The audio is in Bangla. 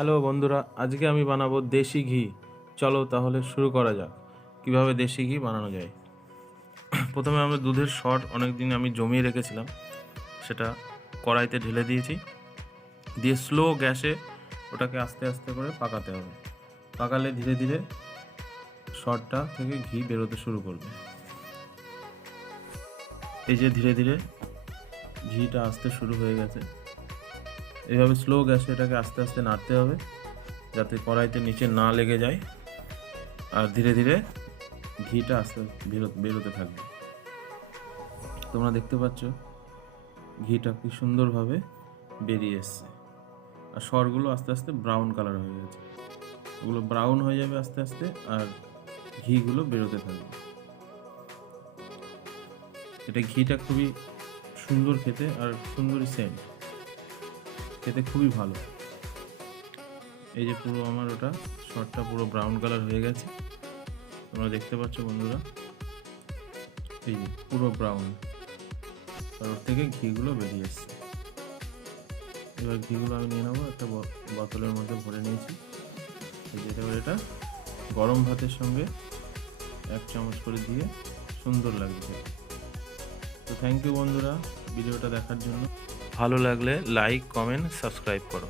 হ্যালো বন্ধুরা, আজকে আমি বানাবো দেশি ঘি। চলো তাহলে শুরু করা যাক। কীভাবে দেশি ঘি বানানো যায়? প্রথমে আমরা দুধের শট অনেক দিন আমি জমিয়ে রেখেছিলাম। সেটা কড়াইতে ঢেলে দিয়েছি। দিয়ে স্লো গ্যাসে ওটাকে আস্তে আস্তে করে পাকাতে হবে। পাকালে ধীরে ধীরে শটটা থেকে ঘি বেরোতে শুরু করবে। এই যে ধীরে ধীরে ঘিটা আসতে শুরু হয়ে গেছে। এইভাবে স্লো গ্যাসে এটাকে আস্তে আস্তে নাড়তে হবে, যাতে কড়াইতে নিচে না লেগে যায়, আর ধীরে ধীরে ঘিটা আস্তে বেরো- বেরোতে থাকবে। তোমরা দেখতে পাচ্ছ, ঘিটা কি সুন্দরভাবে বেরিয়ে এসছে। আর স্বরগুলো আস্তে আস্তে ব্রাউন কালার হয়ে গেছে। ওগুলো ব্রাউন হয়ে যাবে আস্তে আস্তে, আর ঘিগুলো বেরোতে থাকবে। এটা ঘিটা খুবই সুন্দর খেতে আর সুন্দরই সেন্ট খেতে খুবই ভালো। এই যে পুরো আমার ওটা, শর্টটা পুরো ব্রাউন কালার হয়ে গেছে। তোমরা দেখতে পাচ্ছ বন্ধুরা, এই যে পুরো ব্রাউন আর ওর থেকে ঘিগুলো বেরিয়ে এসছে। এবার ঘিগুলো আমি নিয়ে নেব, একটা বোতলের মধ্যে ভরে নিয়েছি। এই এটা গরম ভাতের সঙ্গে এক চামচ করে দিয়ে সুন্দর লাগবে তো থ্যাংক ইউ বন্ধুরা, ভিডিওটা দেখার জন্য। ভালো লাগলে লাইক কমেন্ট সাবস্ক্রাইব করো।